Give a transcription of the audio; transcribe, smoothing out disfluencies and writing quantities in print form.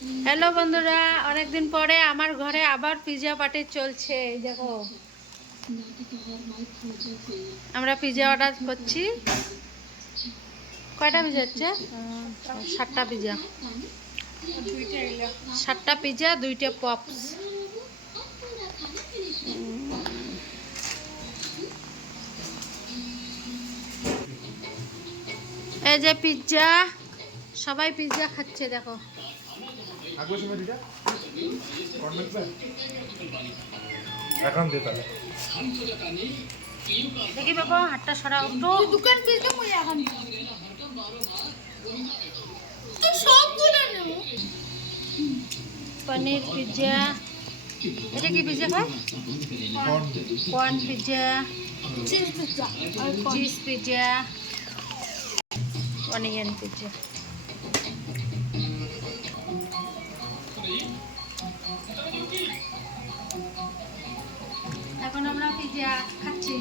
Hello বন্ধুরা, অনেকদিন পরে আমার ঘরে আবার পিৎজা পার্টি চলছে। এই দেখো, আমরা পিৎজা অর্ডার করছি। কয়টা পিৎজা হচ্ছে? 7টা পিৎজা, 7টা পিৎজা, 2টা পপস। এই যে পিৎজা, সবাই পিৎজা খাচ্ছে। দেখো দেখি বাবা, হাতটা সরা তো দোকান পিৎজা মই এখন তো সবগুলো নেব। পনির পিৎজা, এটা কি পিৎজা খায়? Corn pizza, cheese pizza, onion pizza. এখন আমরা পিৎজা খাচ্ছি।